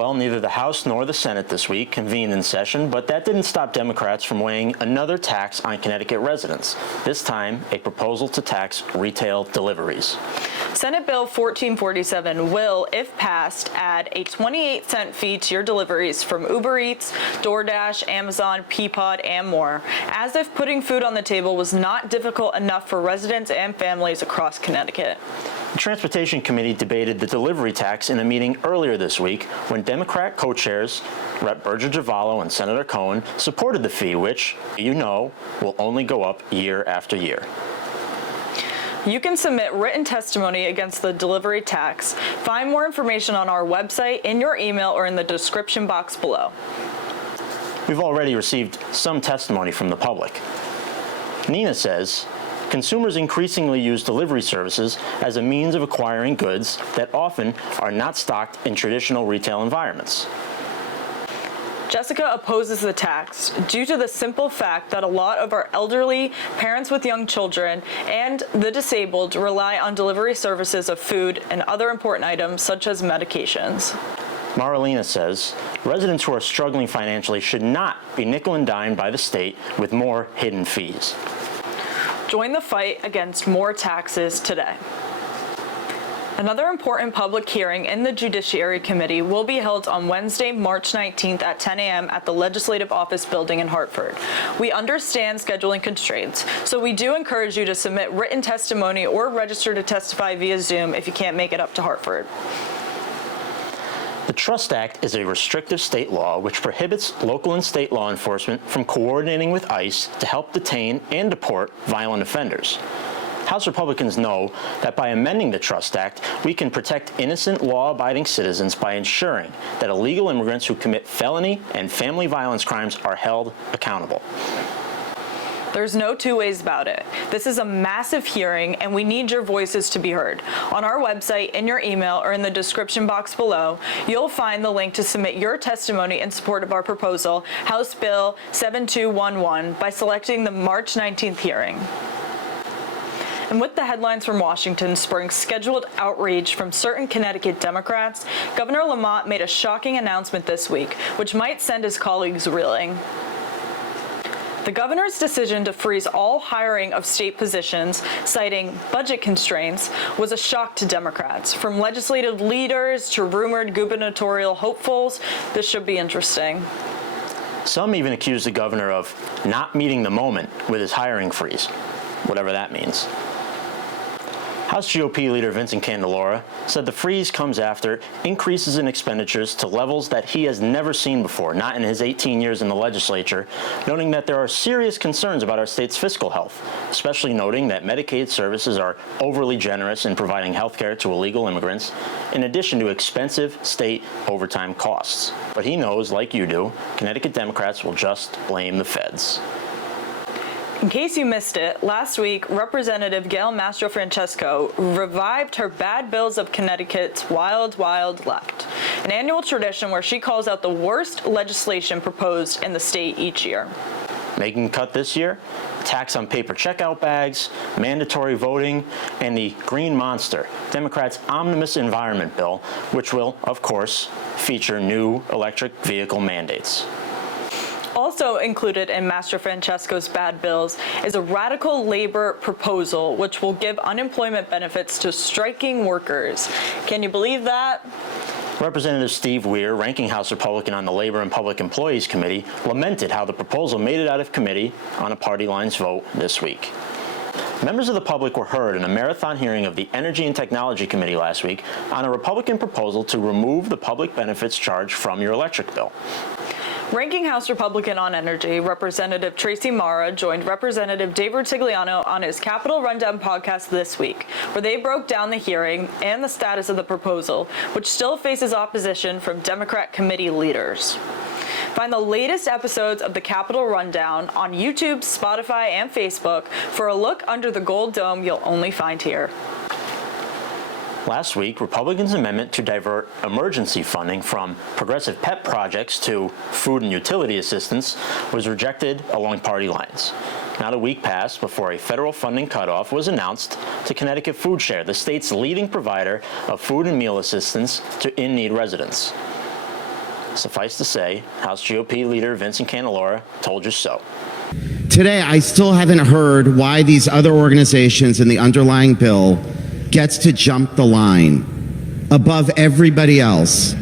Well, neither the House nor the Senate this week convened in session, but that didn't stop Democrats from weighing another tax on Connecticut residents, this time a proposal to tax retail deliveries. Senate Bill 1447 will, if passed, add a 28-cent fee to your deliveries from Uber Eats, DoorDash, Amazon, Peapod, and more, as if putting food on the table was not difficult enough for residents and families across Connecticut. The Transportation Committee debated the delivery tax in a meeting earlier this week when Democrat co-chairs Rep. Berger-Javallo and Senator Cohen supported the fee, which, will only go up year after year. You can submit written testimony against the delivery tax. Find more information on our website, in your email, or in the description box below. We've already received some testimony from the public. Nina says, consumers increasingly use delivery services as a means of acquiring goods that often are not stocked in traditional retail environments. Jessica opposes the tax due to the simple fact that a lot of our elderly, parents with young children, and the disabled rely on delivery services of food and other important items such as medications. Marlena says residents who are struggling financially should not be nickel and dimed by the state with more hidden fees. Join the fight against more taxes today. Another important public hearing in the Judiciary Committee will be held on Wednesday, March 19th at 10 a.m. at the Legislative Office Building in Hartford. We understand scheduling constraints, so we do encourage you to submit written testimony or register to testify via Zoom if you can't make it up to Hartford. The Trust Act is a restrictive state law which prohibits local and state law enforcement from coordinating with ICE to help detain and deport violent offenders. House Republicans know that by amending the Trust Act, we can protect innocent, law-abiding citizens by ensuring that illegal immigrants who commit felony and family violence crimes are held accountable. There's no two ways about it. This is a massive hearing, and we need your voices to be heard. On our website, in your email, or in the description box below, you'll find the link to submit your testimony in support of our proposal, House Bill 7211, by selecting the March 19th hearing. And with the headlines from Washington spurring scheduled outrage from certain Connecticut Democrats, Governor Lamont made a shocking announcement this week, which might send his colleagues reeling. The governor's decision to freeze all hiring of state positions, citing budget constraints, was a shock to Democrats. From legislative leaders to rumored gubernatorial hopefuls, this should be interesting. Some even accused the governor of not meeting the moment with his hiring freeze, whatever that means. House GOP leader Vincent Candelora said the freeze comes after increases in expenditures to levels that he has never seen before, not in his 18 years in the legislature, noting that there are serious concerns about our state's fiscal health, especially noting that Medicaid services are overly generous in providing health care to illegal immigrants, in addition to expensive state overtime costs. But he knows, like you do, Connecticut Democrats will just blame the feds. In case you missed it, last week, Representative Gail Mastrofrancesco revived her Bad Bills of Connecticut's Wild, Wild Left, an annual tradition where she calls out the worst legislation proposed in the state each year. Making the cut this year, a tax on paper checkout bags, mandatory voting, and the Green Monster, Democrats' omnibus environment bill, which will, of course, feature new electric vehicle mandates. Also included in Mastrofrancesco's bad bills is a radical labor proposal which will give unemployment benefits to striking workers. Can you believe that? Representative Steve Weir, ranking House Republican on the Labor and Public Employees Committee, lamented how the proposal made it out of committee on a party lines vote this week. Members of the public were heard in a marathon hearing of the Energy and Technology Committee last week on a Republican proposal to remove the public benefits charge from your electric bill. Ranking House Republican on Energy, Representative Tracy Mara joined Representative Dave Rutigliano on his Capitol Rundown podcast this week, where they broke down the hearing and the status of the proposal, which still faces opposition from Democrat committee leaders. Find the latest episodes of the Capitol Rundown on YouTube, Spotify, and Facebook for a look under the gold dome you'll only find here. Last week, Republicans' amendment to divert emergency funding from progressive pet projects to food and utility assistance was rejected along party lines. Not a week passed before a federal funding cutoff was announced to Connecticut Food Share, the state's leading provider of food and meal assistance to in-need residents. Suffice to say, House GOP leader Vincent Candelora told you so. Today, I still haven't heard why these other organizations in the underlying bill gets to jump the line above everybody else,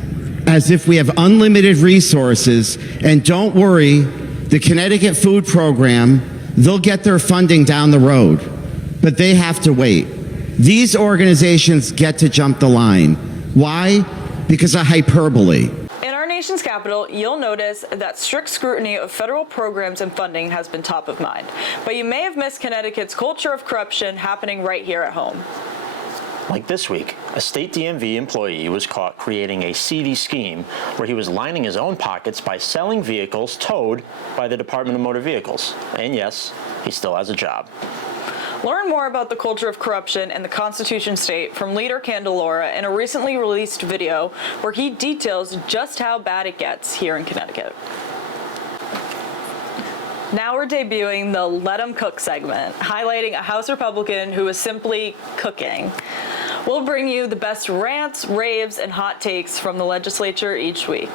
as if we have unlimited resources. And don't worry, the Connecticut Food Program, they'll get their funding down the road, but they have to wait. These organizations get to jump the line. Why? Because of hyperbole. In our nation's capital, you'll notice that strict scrutiny of federal programs and funding has been top of mind. But you may have missed Connecticut's culture of corruption happening right here at home. Like this week, a state DMV employee was caught creating a seedy scheme where he was lining his own pockets by selling vehicles towed by the Department of Motor Vehicles. And yes, he still has a job. Learn more about the culture of corruption and the Constitution State from leader Candelora in a recently released video where he details just how bad it gets here in Connecticut. Now we're debuting the Let 'em Cook segment, highlighting a House Republican who is simply cooking. We'll bring you the best rants, raves, and hot takes from the legislature each week.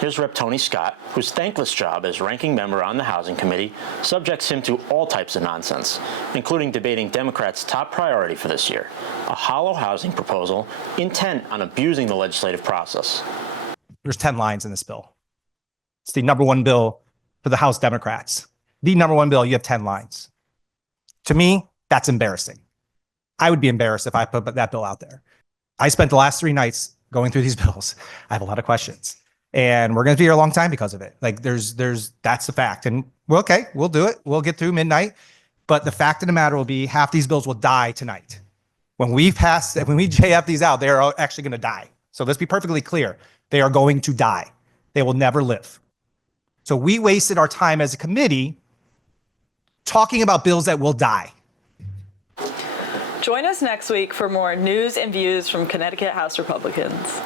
Here's Rep. Tony Scott, whose thankless job as ranking member on the Housing Committee subjects him to all types of nonsense, including debating Democrats' top priority for this year, a hollow housing proposal intent on abusing the legislative process. There's 10 lines in this bill. It's the number one bill for the House Democrats. The number one bill, you have 10 lines. To me, that's embarrassing. I would be embarrassed if I put that bill out there. I spent the last 3 nights going through these bills. I have a lot of questions. And we're going to be here a long time because of it. Like that's the fact. And we're okay, we'll do it. We'll get through midnight. But the fact of the matter will be half these bills will die tonight. When we JF these out, they are actually going to die. So let's be perfectly clear. They are going to die. They will never live. So we wasted our time as a committee talking about bills that will die. Join us next week for more news and views from Connecticut House Republicans.